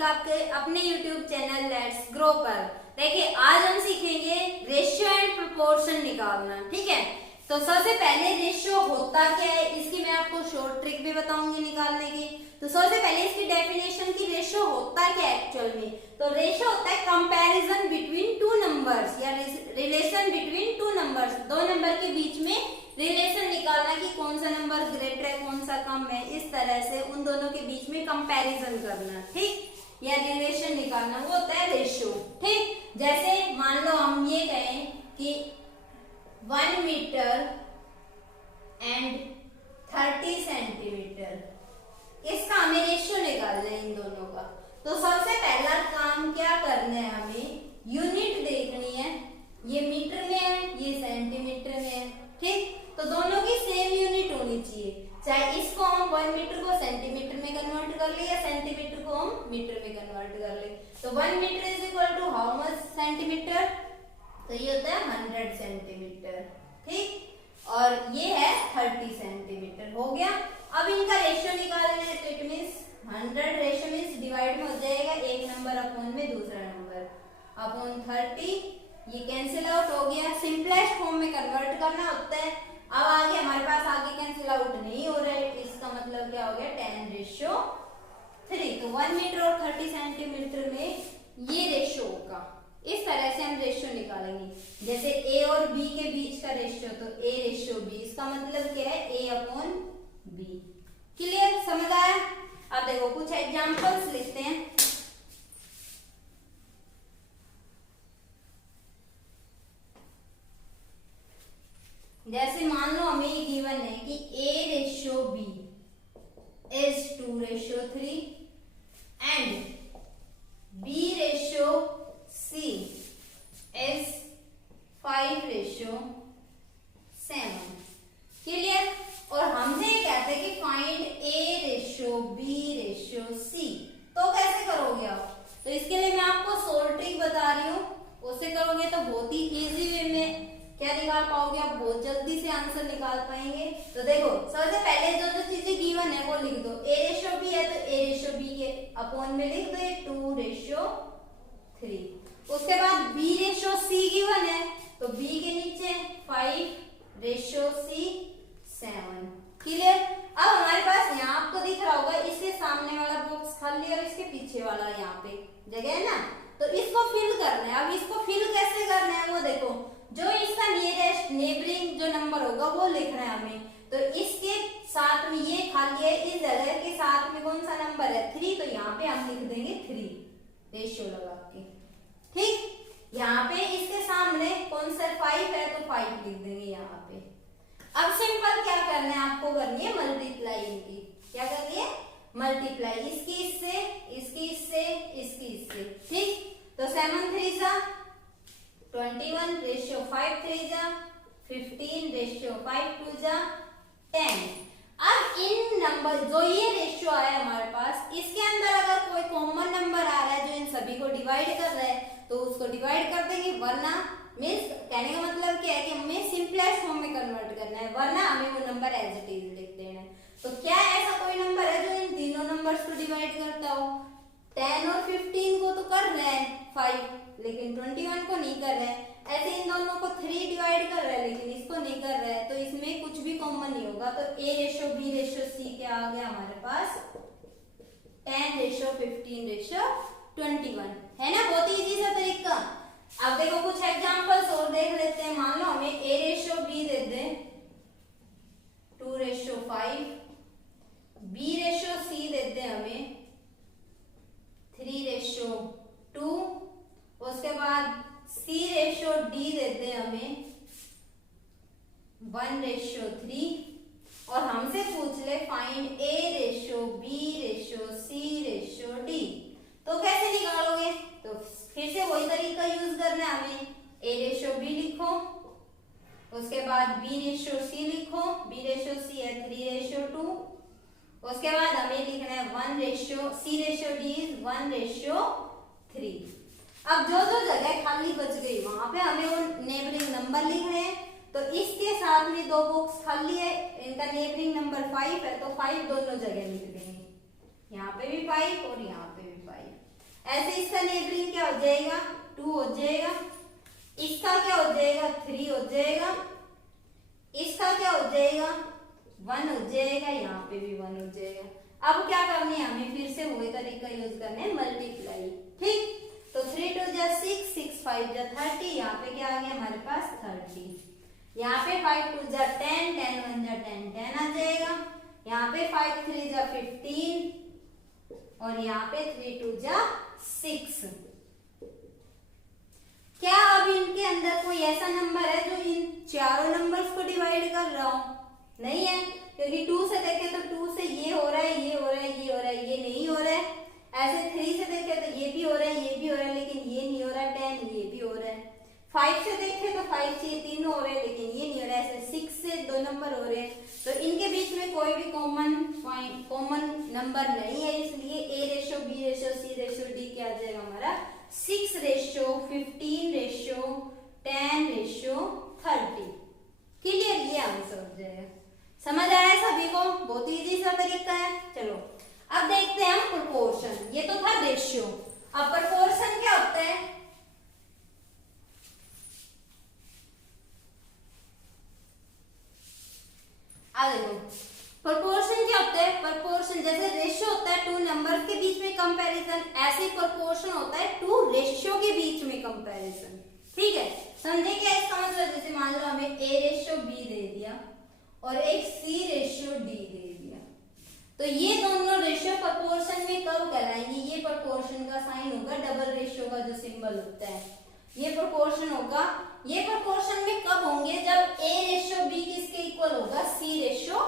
हार्दिक आपके अपने YouTube channel let's grow पर। देखिए आज हम सीखेंगे रेशियो एंड प्रोपोर्शन निकालना। ठीक है, तो सबसे पहले रेशियो होता क्या है इसकी मैं आपको शॉर्ट ट्रिक भी बताऊंगी निकालने की। तो सबसे पहले इसकी डेफिनेशन की रेशियो होता क्या है एक्चुअल में। तो रेशियो होता है कंपैरिजन बिटवीन टू नंबर्स या रिलेशन बिटवीन टू नंबर्स, दो नंबर के बीच में रिलेशन निकालना कि कौन सा नंबर ग्रेटर है कौन सा कम है, इस तरह से उन दोनों के बीच में कंपैरिजन करना। ठीक, या रिलेशन निकालना वो होता है रेशियो। ठीक, जैसे मान लो हम ये कहें कि 1 मीटर एंड 30 सेंटीमीटर, इसका हमें रेशियो निकालना है इन दोनों का। तो सबसे पहला काम क्या करना है, हमें यूनिट देखनी है। ये मीटर में है, ये सेंटीमीटर में है। ठीक, तो दोनों की सेम यूनिट होनी चाहिए। चाहे इसको हम 1 मीटर को सेंटीमीटर में कन्वर्ट कर ले या सेंटीमीटर को हम मीटर में कन्वर्ट कर ले। तो 1 metre is equal to how much centimetre, तो ये होता है 100 सेंटीमीटर। ठीक, और ये है 30 सेंटीमीटर। हो गया। अब इनका रेशियो निकालना है, तो it means 100 ratio means divide में हो जाएगा एक नंबर अपॉन में दूसरा नंबर अपॉन 30, ये कैंसिल आउट हो गया। सिंपलेस्ट फॉर्म में कन्वर्ट करना होता है। अब आगे हमारे पास आगे कैंसिल आउट नहीं हो रहा है, इसका मतलब क्या हो गया 10:3। तो 1 मीटर और 30 सेंटीमीटर में ये रेशियो होगा। इस तरह से हम रेशियो निकालेंगे। जैसे ए और बी के बीच का रेशियो, तो ए रेशियो बी, इसका मतलब क्या है ए अपॉन बी। क्लियर, समझ आया। अब देखो कुछ एग्जांपल्स लिखते हैं। जैसे मान लो हमें ये गिवन है कि a ratio b is 2:3 and b ratio c is 5:7। Clear. और हमसे ये कहते हैं कि find a ratio b ratio c, तो कैसे करोगे आप। तो इसके लिए मैं आपको शॉर्ट ट्रिक बता रही हूँ, उससे करोगे तो बहुत ही इजी वे में क्या निकाल पाओगे आप, बहुत जल्दी से आंसर निकाल पाएंगे। तो देखो सबसे पहले जो जो चीजें गिवन है वो लिख दो। a रेशियो b है तो a रेशियो b के अपॉन में लिख दो 2:3। उसके बाद b रेशियो c गिवन है तो b के नीचे 5:7। क्लियर। अब हमारे पास यहाँ आपको दिख रहा होगा इसके सामने वाला बॉक्स खाली और इसके पीछे वाला यहाँ पे जगह है ना, तो इसको फिल करना है। अब इसको फिल कैसे करना है वो देखो, जो इसका नियरेस्ट नेबरिंग जो नंबर होगा वो लिखना है हमें। तो इसके साथ में ये खाली है, इस जगह के साथ में कौन सा नंबर है 3, तो यहाँ पे हम लिख देंगे 3 रेशियो लगा के। ठीक, यहाँ पे इसके सामने कौन सा 5 है तो 5 लिख देंगे यहाँ पे। अब सिंपल क्या करना है आपको, करनी है मल्टीप्लाई इनकी। क्या करनी है, मल्टीप्लाई इसकी इससे, इसकी इससे, इसकी इससे। ठीक, तो 7 3 जा 21 रेशियो 5 3 जा 15 रेशियो 5 2 जा 10। अब इन नंबर जो ये रेशियो आया हमारे पास, इसके अंदर अगर कोई कॉमन नंबर आ रहा है जो इन सभी को डिवाइड कर रहा है तो उसको डिवाइड कर देंगे, वरना मीन्स कहने का मतलब क्या है कि हमें सिंपलेस्ट फॉर्म में कन्वर्ट करना है, वरना हमें वो नंबर एज इट इज लिख देना है। तो क्या ऐसा कोई नंबर है जो इन तीनों नंबर्स को डिवाइड करता हो। 10 और 15 को तो कर रहे हैं 5, लेकिन 21 को नहीं कर रहे हैं। ऐसे इन दोनों को 3 डिवाइड कर रहा है लेकिन इसको नहीं कर रहा है, तो इसमें कुछ भी कॉमन नहीं होगा। तो a ratio b ratio c क्या आ गया हमारे पास 10:15:21 है ना। बहुत इजी सा तरीका। अब देखो कुछ एग्जांपल्स और देख लेते हैं। मान लो हमें a ratio b they they 2:5, b ratio c दे दे हमें 3:2, उसके बाद c रेशियो d दे दे हमें 1:3, और हमसे पूछ ले find a ratio b ratio c ratio d, तो कैसे निकालोगे। तो फिर से वही तरीका यूज करना है हमें। a रेशियो b लिखो, उसके बाद b रेशियो c लिखो, b रेशियो c है 3:2, उसके बाद हमें लिखना है 1 ratio c ratio d is 1:3। अब जो जो जगह खाली बच गई वहां पे हमें वो नेबरिंग नंबर लिखने हैं। तो इसके साथ में 2 बॉक्स खाली है, इनका नेबरिंग नंबर 5 है तो 5 दोनों जगह लिख देंगे। यहाँ पे भी 5 और यहाँ पे भी 5। ऐसे इसका नेबरिंग क्या हो जाएगा, 2 हो जाएगा, इसका क्या हो जाएगा, 3 हो जाएगा, इसका क्या हो जाएगा, 1 हो जाएगा, यहाँ पे भी 1 हो जाएगा। अब क्या करना है हमें, फिर से वही तरीका यूज करना है, मल्टीप्लाई। ठीक, तो 3 2 जा 6, 6 5 जा 30, यहाँ पे क्या आ गया हमारे पास 30, यहाँ पे 5 2 जा 10, 10 1 जा 10, 10 आ जाएगा, यहाँ पे 5 3 जा 15 और यहाँ पे 3 2 जा 6। क्या अब इनके अंदर कोई ऐसा नंबर है जो इन चारों नंबर्स को डिवाइड कर रहा हूं? नहीं है, क्योंकि 2 से देखे तो 2 से ये हो रहा है, ये हो रहा है, ये हो रहा है, ये नहीं हो रहा है। ऐसे 3 से देखे तो ये भी हो रहा है, ये भी हो रहा है, लेकिन ये नहीं हो रहा है। 10 ये भी हो रहा है। 5 से देखे तो 5 से ये तीनों हो रहे हैं, लेकिन ये नहीं हो रहा है। ऐसे 6 से 2 नंबर हो रहे हैं, तो इनके बीच में कोई भी कॉमन नंबर नहीं है, इसलिए A ratio, B ratio, C ratio, D क्या आ जाएगा हमारा 6 रेशो 15 रेशो 10 रेशो 30। क्लियर, ये आंसर हो जाएगा। समझ आया सभी को? बहुत इजी सा तरीका है। चलो अब देखते हैं हम प्रोपोर्शन। ये तो था रेशियो, अब प्रोपोर्शन क्या होता है? अब देखो प्रोपोर्शन क्या होता है। प्रोपोर्शन जैसे रेशियो होता है 2 नंबर्स के बीच में कंपैरिजन, ऐसे प्रोपोर्शन होता है 2 रेशियो के बीच में कंपैरिजन। ठीक है, समझे क्या इसका मतलब? जैसे मान लो हमें A रेशियो B दे दिया और एक C रेशियो D दे दिया, तो ये दोनों रेशियो प्रोपोर्शन में कब कहलाएंगे? ये प्रोपोर्शन का साइन होगा डबल रेशियो का जो सिंबल होता है, ये प्रोपोर्शन होगा। ये प्रोपोर्शन में कब होंगे? जब A रेशियो B किसके इक्वल होगा? C रेशियो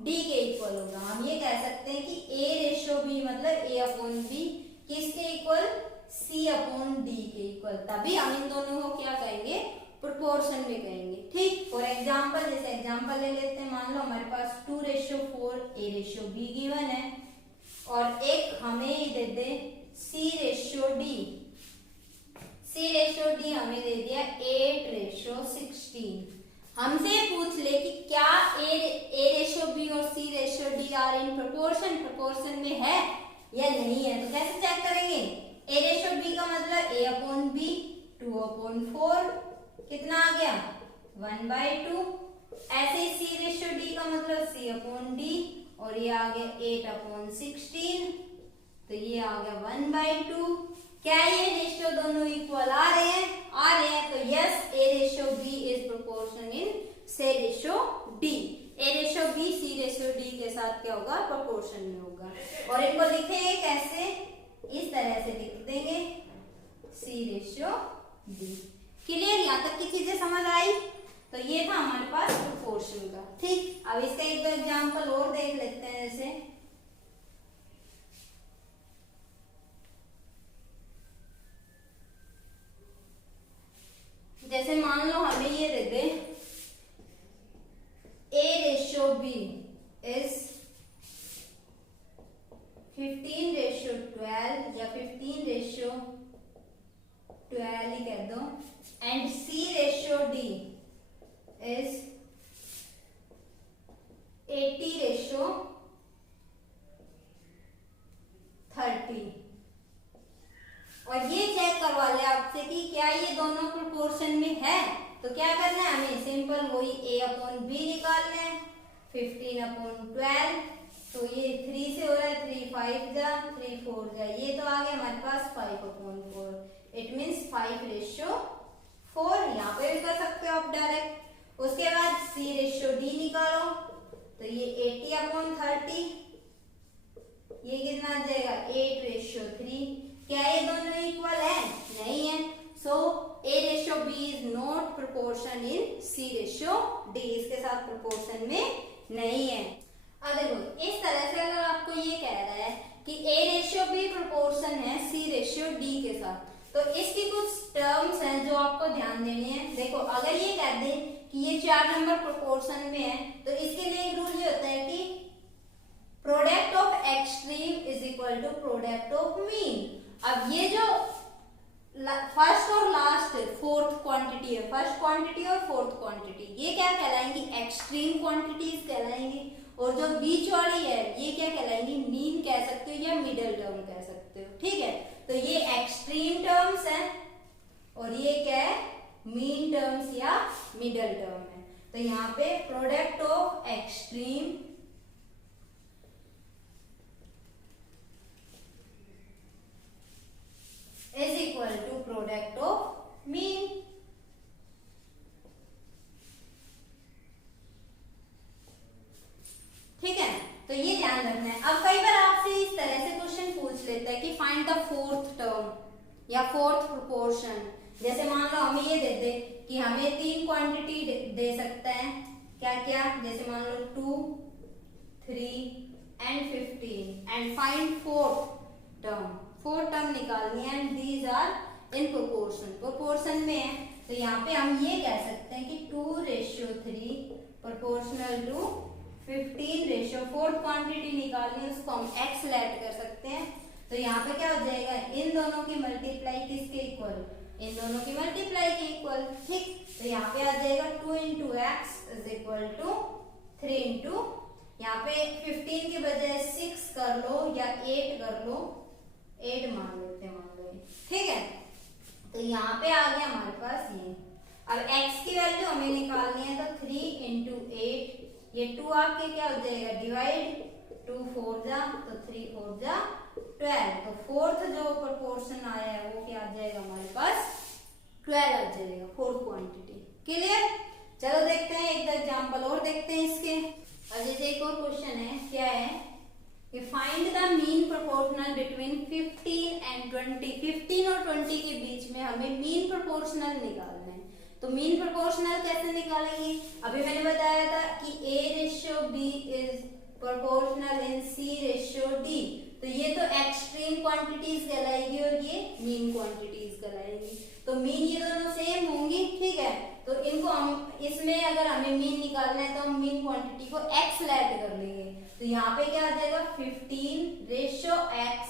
D के इक्वल होगा। हम ये कह सकते हैं कि A रेशियो B मतलब A अपॉन B किसके इक्वल? C अपॉन D के इक्वल, तभी हम इन दोनों को क्या कहेंगे? प्रोपोर्शन में कहेंगे। ठीक, फॉर एग्जाम्पल, जैसे एग्जाम्पल ले लेते हैं। मान लो हमारे पास 2 ratio 4 A ratio B given है और एक हमें दे दे C ratio D। C ratio D हमें दे दिया 8 रेशियो 16। हमसे पूछ ले कि क्या A रेशियो B और C ratio D are in proportion में है या नहीं है। तो कैसे चेक करेंगे? A रेशियो B का मतलब A अपॉन B 2 अपॉन 4 कितना आ गया 1/2। ऐसे ही C रेशियो D का मतलब C अपॉन D और ये आ गया 8 अपॉन 16, तो ये आ गया 1/2। क्या ये रेशियो दोनों इक्वल आ रहे हैं? आ रहे हैं, तो yes A ratio B is proportion in C ratio D। A ratio B C ratio D के साथ क्या होगा? प्रोपोर्शन में होगा। और इनको लिखेंगे कैसे? इस तरह से लिख देंगे C रेशियो D। क्लियर, यहाँ तक की चीजें समझ आई? तो ये था हमारे पास प्रोपोर्शन का। ठीक, अब इसका एक दो एग्जांपल और देख लेते हैं। जैसे मान लो हमें ये दे दे A ratio B is 15 ratio 12 या 15 रेशियो 12 ही कह दो, and C ratio D is 80 ratio 30। और ये चेक करवा ले आपसे कि क्या ये दोनों प्रोपोर्शन में है। तो क्या करना है हमें? सिंपल वही A अपॉन B निकालना है। 15 अपॉन 12, तो ये 3 से हो रहा है, 3 5 जा 3 4 जा, ये तो आ गया हमारे पास 5 अपॉन 4। It means 5 ratio 4। यहाँ पे भी कर सकते हो आप डायरेक्ट। उसके बाद C रेशियो D निकालो, तो ये 80 अपॉन 30, ये कितना आ जाएगा 8 रेशियो 3। क्या ये दोनों इक्वल है? नहीं है। सो A ratio B is not proportion in C ratio D, इसके साथ प्रोपोर्शन में नहीं है। अब देखो इस तरह से अगर आपको ये कह रहा है कि A रेशियो B प्रोपोर्शन है C रेशियो D के साथ, तो इसकी कुछ टर्म्स हैं जो आपको ध्यान देनी है। देखो अगर ये कह दे कि ये 4 नंबर प्रोपोर्शन में है, तो इसके लिए एक रूल ये होता है कि product of extreme is equal to product of mean. अब ये जो फर्स्ट और लास्ट फोर्थ क्वांटिटी है, फर्स्ट क्वांटिटी और फोर्थ क्वांटिटी, ये क्या कहलाएंगी? Extreme quantities कहलाएंगी। और जो बीच वाली है ये क्या कहलाएंगी? मीन कह सकते हो या मिडिल टर्म कह सकते हो। ठीक है, तो ये और ये क्या है, मीन टर्म्स या मिडल टर्म है। तो यहाँ पे product of extreme is equal to product of mean. ठीक है, तो ये ध्यान रखना है। अब कई बार आपसे इस तरह से क्वेश्चन पूछ लेता है कि फाइंड द फोर्थ टर्म या फोर्थ प्रोपोर्शन। जैसे मान लो हमें ये दे दे कि हमें 3 क्वांटिटी दे सकता है, क्या क्या, जैसे मान लो 2, 3 and 15 and find fourth term. Fourth term निकालनी है and these are in proportion, proportion में है। तो यहाँ पे हम ये कह सकते हैं कि 2:3 प्रोपोर्शनल टू 15:, फोर्थ क्वांटिटी निकालनी है, उसको हम x लेट कर सकते हैं। तो यहाँ पे क्या हो जाएगा, इन दोनों की मल्टीप्लाई किसके इक्वल, इन दोनों की मल्टीप्लाई के इक्वल। ठीक, तो यहाँ पे आ जाएगा 2 × x इज इक्वल टू 3 × यहाँ पे 15 की बजाय 6 कर लो या 8 कर लो, 8 मान लेते हैं, मान लो। ठीक है, तो यहाँ पे आ गया हमारे पास ये। अब x की वैल्यू हमें निकालनी है, तो 3 × 8, ये 2 आपके क्या हो जाएगा, डिवाइड 2 4 जा, तो 3 4 जा 12। तो फोर्थ जो प्रोपोर्शन आया है वो क्या आ जाएगा हमारे पास, 12 आ जाएगा, फोर्थ क्वांटिटी। क्लियर, चलो देखते हैं एक एग्जांपल और देखते हैं इसके। अब जैसे एक और क्वेश्चन है, क्या है कि find the mean proportional between 15 and 20। 15 और 20 के बीच में हमें मीन प्रोपोर्शनल निकालना है। तो मीन प्रोपोर्शनल कैसे निकालेंगे, अभी मैंने बताया था कि A:B is proportional in C:D। तो ये तो एक्सट्रीम क्वांटिटीज कहलाएगी और ये मीन क्वांटिटीज कहलाएगी। तो मीन ये दोनों सेम होंगी। ठीक है, तो इनको हम इसमें अगर हमें मीन निकालना है तो हम मीन क्वांटिटी को x लेट कर लेंगे। तो यहाँ पे क्या आ जाएगा, 15:x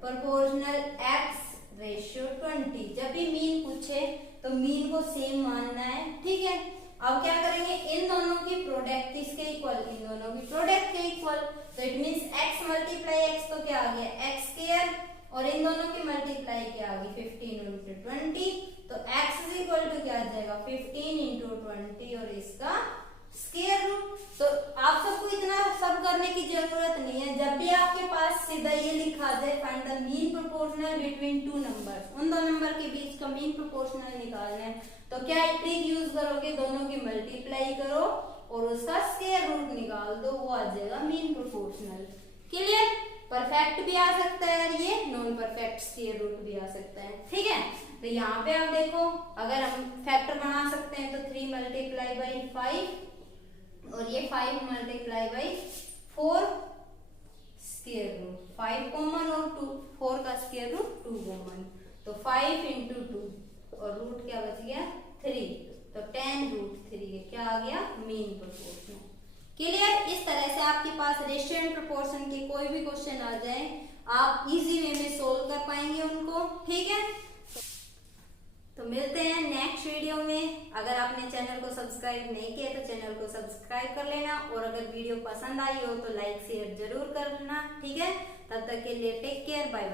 प्रोपोर्शनल x:20। जब भी मीन पूछे तो मीन को सेम मानना है। ठीक है, अब क्या करेंगे, इन दोनों की प्रोडक्ट किसके इक्वल, इन दोनों की प्रोडक्ट के इक्वल। तो it means x multiply x तो क्या आ गया, x², और इन दोनों की मल्टीप्लाई क्या आ गई, 15 × 20। तो x इज इक्वल टू क्या आ जाएगा, 15 × 20 और इसका स्क्वायर रूट। तो आप सबको इतना सब करने की जरूरत नहीं है। जब भी आपके पास सीधा ये लिखा जाए find the mean proportional between 2 numbers, उन दो नंबर के बीच का मीन प्रोपोर्शनल निकालना है, तो क्या ट्रिक यूज करोगे, दोनों की मल्टीप्लाई करो और उसका स्क्वायर रूट निकाल दो, वो आ जाएगा मीन प्रोपोर्शनल। क्लियर, परफेक्ट भी आ सकता है और ये नॉन परफेक्ट स्क्वायर रूट भी आ सकता है। ठीक है, तो यहाँ पे आप देखो, अगर हम फैक्टर बना सकते हैं तो 3 × 5 और ये 5 × 4 स्क्वायर रूट, 5 कॉमन और 4 का स्क्वायर रूट 2 कॉमन, तो 5 × 2 और रूट क्या बच गया 3, तो 10√3 के क्या आ गया, मीन प्रोपोर्शन। क्लियर, इस तरह से आपके पास रेशियो एंड प्रोपोर्शन के कोई भी क्वेश्चन आ जाए आप इजी वे में सोल्व कर पाएंगे उनको। ठीक है, तो मिलते हैं नेक्स्ट वीडियो में। अगर आपने चैनल को सब्सक्राइब नहीं किया तो चैनल को सब्सक्राइब कर लेना, और अगर वीडियो पसंद आई हो तो लाइक शेयर जरूर करना। ठीक है, तब तक के लिए टेक केयर, बाय बाय।